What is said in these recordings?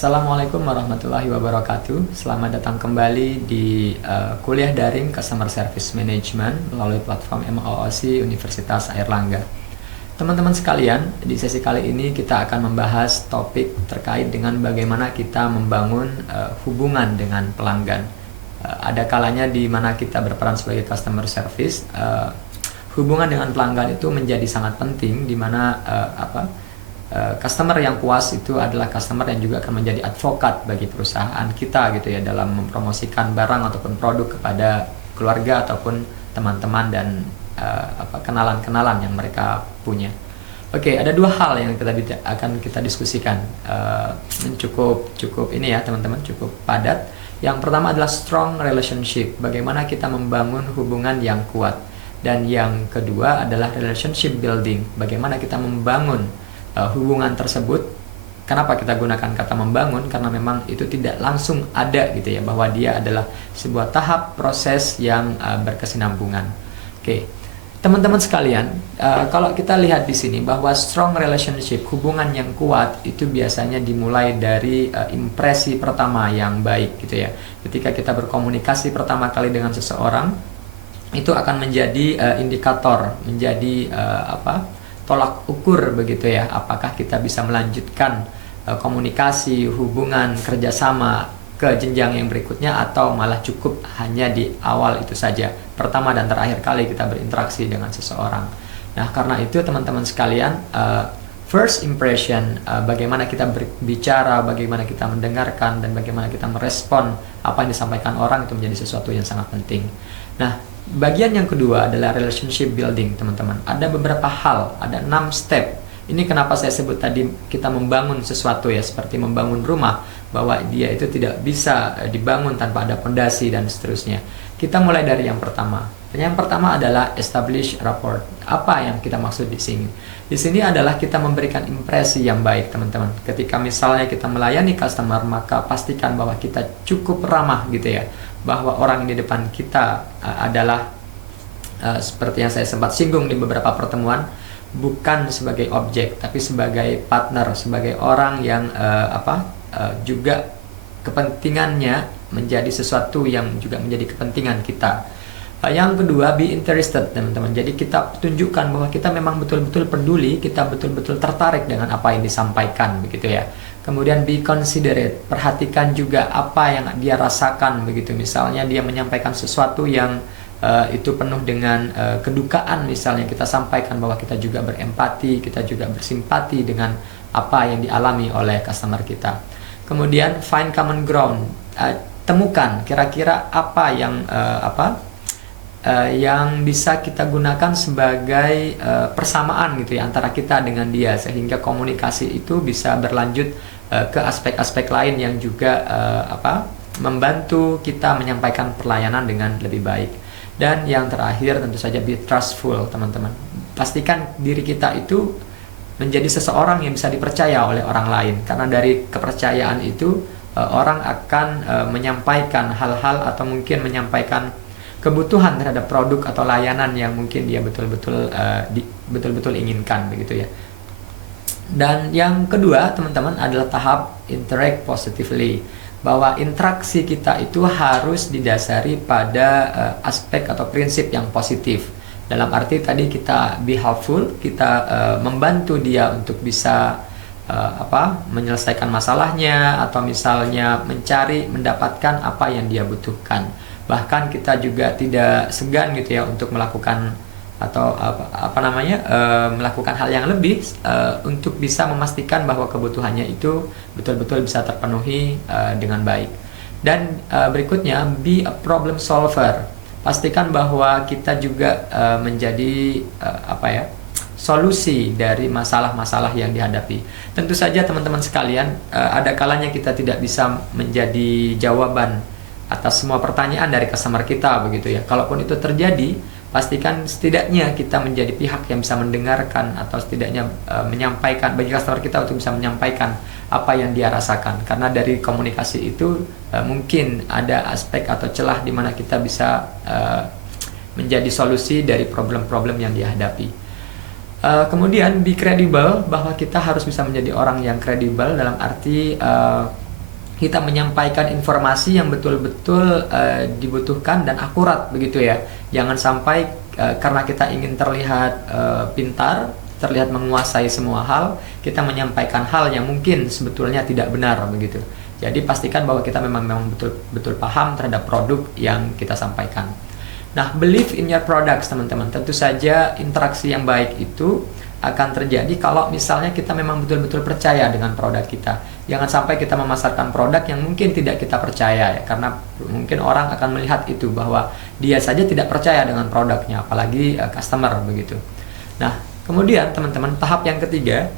Assalamualaikum warahmatullahi wabarakatuh. Selamat datang kembali di kuliah daring Customer Service Management melalui platform MOOC Universitas Airlangga. Teman-teman sekalian, di sesi kali ini kita akan membahas topik terkait dengan bagaimana kita membangun hubungan dengan pelanggan. Ada kalanya di mana kita berperan sebagai customer service, hubungan dengan pelanggan itu menjadi sangat penting, di mana customer yang puas itu adalah customer yang juga akan menjadi advokat bagi perusahaan kita gitu ya, dalam mempromosikan barang ataupun produk kepada keluarga ataupun teman-teman dan kenalan-kenalan yang mereka punya. Oke, ada dua hal yang akan kita diskusikan, cukup ini ya teman-teman, cukup padat. Yang pertama adalah strong relationship, bagaimana kita membangun hubungan yang kuat, dan yang kedua adalah relationship building, bagaimana kita membangun hubungan tersebut. Kenapa kita gunakan kata membangun? Karena memang itu tidak langsung ada gitu ya, bahwa dia adalah sebuah tahap proses yang berkesinambungan. Oke, teman-teman sekalian, kalau kita lihat di sini bahwa strong relationship, hubungan yang kuat itu biasanya dimulai dari impresi pertama yang baik gitu ya. Ketika kita berkomunikasi pertama kali dengan seseorang, itu akan menjadi indikator, menjadi tolak ukur begitu ya, apakah kita bisa melanjutkan komunikasi, hubungan, kerjasama ke jenjang yang berikutnya, atau malah cukup hanya di awal itu saja, pertama dan terakhir kali kita berinteraksi dengan seseorang. Nah, karena itu teman-teman sekalian, first impression, bagaimana kita berbicara, bagaimana kita mendengarkan, dan bagaimana kita merespon apa yang disampaikan orang, itu menjadi sesuatu yang sangat penting. Nah, bagian yang kedua adalah relationship building, teman-teman. Ada beberapa hal, ada 6 step. Ini kenapa saya sebut tadi kita membangun sesuatu ya, seperti membangun rumah, bahwa dia itu tidak bisa dibangun tanpa ada pondasi dan seterusnya. Kita mulai dari yang pertama. Yang pertama adalah establish rapport. Apa yang kita maksud di sini? Di sini adalah kita memberikan impresi yang baik, teman-teman. Ketika misalnya kita melayani customer, maka pastikan bahwa kita cukup ramah gitu ya, bahwa orang di depan kita adalah seperti yang saya sempat singgung di beberapa pertemuan, bukan sebagai objek, tapi sebagai partner, sebagai orang yang juga kepentingannya menjadi sesuatu yang juga menjadi kepentingan kita. Yang kedua, be interested, teman-teman. Jadi kita tunjukkan bahwa kita memang betul-betul peduli, kita betul-betul tertarik dengan apa yang disampaikan begitu ya. Kemudian be considerate, perhatikan juga apa yang dia rasakan begitu. Misalnya dia menyampaikan sesuatu yang itu penuh dengan kedukaan, misalnya kita sampaikan bahwa kita juga berempati, kita juga bersimpati dengan apa yang dialami oleh customer kita. Kemudian find common ground, temukan kira-kira apa yang bisa kita gunakan sebagai persamaan gitu ya antara kita dengan dia, sehingga komunikasi itu bisa berlanjut ke aspek-aspek lain yang juga membantu kita menyampaikan pelayanan dengan lebih baik. Dan yang terakhir tentu saja be trustful, teman-teman. Pastikan diri kita itu menjadi seseorang yang bisa dipercaya oleh orang lain, karena dari kepercayaan itu orang akan menyampaikan hal-hal atau mungkin menyampaikan kebutuhan terhadap produk atau layanan yang mungkin dia betul-betul inginkan begitu ya. Dan yang kedua, teman-teman, adalah tahap interact positively, bahwa interaksi kita itu harus didasari pada aspek atau prinsip yang positif. Dalam arti tadi kita be helpful, kita membantu dia untuk bisa menyelesaikan masalahnya, atau misalnya mendapatkan apa yang dia butuhkan. Bahkan kita juga tidak segan gitu ya untuk melakukan atau melakukan hal yang lebih untuk bisa memastikan bahwa kebutuhannya itu betul-betul bisa terpenuhi dengan baik. Dan berikutnya, be a problem solver. Pastikan bahwa kita juga menjadi solusi dari masalah-masalah yang dihadapi. Tentu saja teman-teman sekalian, ada kalanya kita tidak bisa menjadi jawaban atas semua pertanyaan dari customer kita begitu ya. Kalaupun itu terjadi, pastikan setidaknya kita menjadi pihak yang bisa mendengarkan, atau setidaknya menyampaikan bagi customer kita untuk bisa menyampaikan apa yang dia rasakan. Karena dari komunikasi itu mungkin ada aspek atau celah di mana kita bisa menjadi solusi dari problem-problem yang dihadapi. Kemudian be credible, bahwa kita harus bisa menjadi orang yang kredibel dalam arti kita menyampaikan informasi yang betul-betul dibutuhkan dan akurat begitu ya. Jangan sampai karena kita ingin terlihat pintar, terlihat menguasai semua hal, kita menyampaikan hal yang mungkin sebetulnya tidak benar begitu. Jadi pastikan bahwa kita memang betul-betul paham terhadap produk yang kita sampaikan. Nah, believe in your products teman-teman. Tentu saja interaksi yang baik itu akan terjadi kalau misalnya kita memang betul-betul percaya dengan produk kita. Jangan sampai kita memasarkan produk yang mungkin tidak kita percaya ya, karena mungkin orang akan melihat itu bahwa dia saja tidak percaya dengan produknya, apalagi customer begitu. Nah, kemudian teman-teman, tahap yang ketiga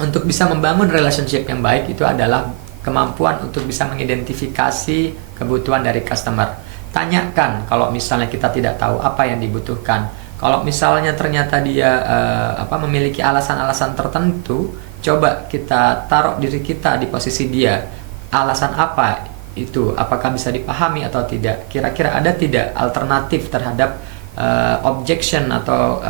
untuk bisa membangun relationship yang baik itu adalah kemampuan untuk bisa mengidentifikasi kebutuhan dari customer. Tanyakan kalau misalnya kita tidak tahu apa yang dibutuhkan. Kalau misalnya ternyata dia memiliki alasan-alasan tertentu, coba kita taruh diri kita di posisi dia. Alasan apa itu? Apakah bisa dipahami atau tidak? Kira-kira ada tidak alternatif terhadap objection atau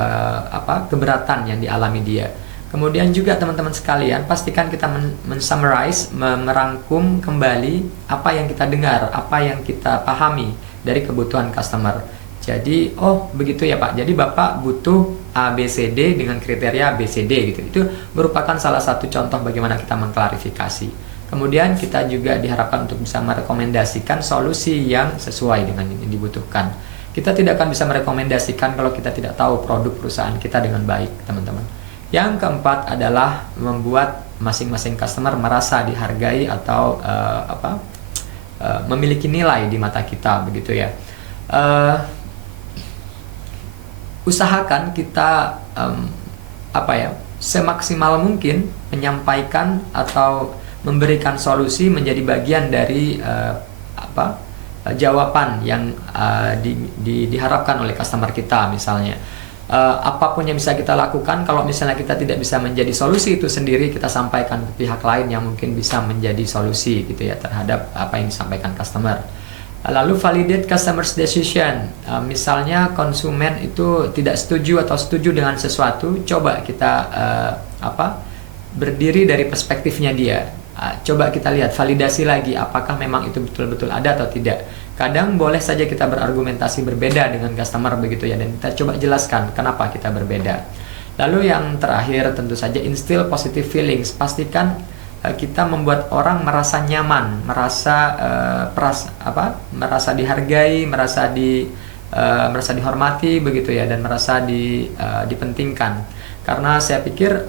keberatan yang dialami dia? Kemudian juga teman-teman sekalian, pastikan kita men-summarize, merangkum kembali apa yang kita dengar, apa yang kita pahami dari kebutuhan customer. Jadi, oh begitu ya Pak, jadi Bapak butuh ABCD dengan kriteria ABCD gitu. Itu merupakan salah satu contoh bagaimana kita mengklarifikasi. Kemudian kita juga diharapkan untuk bisa merekomendasikan solusi yang sesuai dengan yang dibutuhkan. Kita tidak akan bisa merekomendasikan kalau kita tidak tahu produk perusahaan kita dengan baik, teman-teman. Yang keempat adalah membuat masing-masing customer merasa dihargai atau memiliki nilai di mata kita, begitu ya. Usahakan kita semaksimal mungkin menyampaikan atau memberikan solusi menjadi bagian dari jawaban yang diharapkan oleh customer kita misalnya. Apapun yang bisa kita lakukan, kalau misalnya kita tidak bisa menjadi solusi itu sendiri, kita sampaikan ke pihak lain yang mungkin bisa menjadi solusi gitu ya terhadap apa yang disampaikan customer. Lalu validate customers decision. Misalnya konsumen itu tidak setuju atau setuju dengan sesuatu, coba kita berdiri dari perspektifnya dia. Coba kita lihat, validasi lagi apakah memang itu betul-betul ada atau tidak. Kadang boleh saja kita berargumentasi berbeda dengan customer begitu ya, dan kita coba jelaskan kenapa kita berbeda. Lalu yang terakhir tentu saja instill positive feelings. Pastikan kita membuat orang merasa nyaman, merasa dihargai, merasa dihormati begitu ya, dan merasa dipentingkan. Karena saya pikir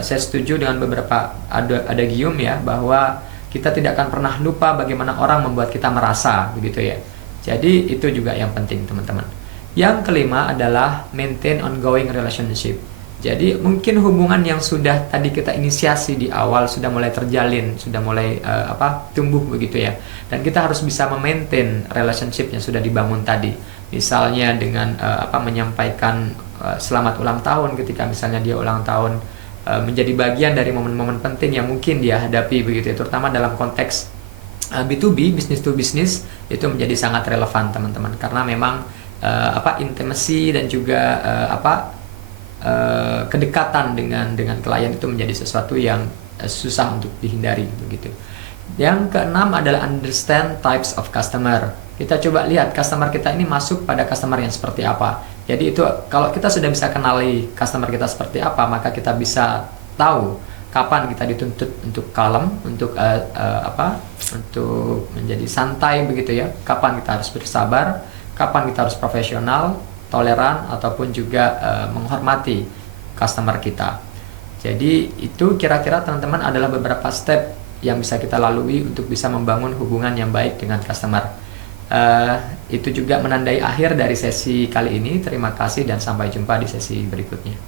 saya setuju dengan beberapa adagium ya, bahwa kita tidak akan pernah lupa bagaimana orang membuat kita merasa begitu ya. Jadi itu juga yang penting teman-teman. Yang kelima adalah maintain ongoing relationship. Jadi mungkin hubungan yang sudah tadi kita inisiasi di awal sudah mulai terjalin, sudah mulai tumbuh begitu ya. Dan kita harus bisa memaintain relationship yang sudah dibangun tadi. Misalnya dengan menyampaikan selamat ulang tahun ketika misalnya dia ulang tahun, menjadi bagian dari momen-momen penting yang mungkin dia hadapi begitu ya. Terutama dalam konteks B2B, business to business, itu menjadi sangat relevan teman-teman, karena memang intimacy dan juga kedekatan dengan klien itu menjadi sesuatu yang susah untuk dihindari begitu. Yang keenam adalah understand types of customer. Kita coba lihat customer kita ini masuk pada customer yang seperti apa. Jadi itu kalau kita sudah bisa kenali customer kita seperti apa, maka kita bisa tahu kapan kita dituntut untuk kalem, untuk untuk menjadi santai begitu ya. Kapan kita harus bersabar, kapan kita harus profesional, toleran, ataupun juga menghormati customer kita. Jadi itu kira-kira teman-teman adalah beberapa step yang bisa kita lalui untuk bisa membangun hubungan yang baik dengan customer. Itu juga menandai akhir dari sesi kali ini. Terima kasih dan sampai jumpa di sesi berikutnya.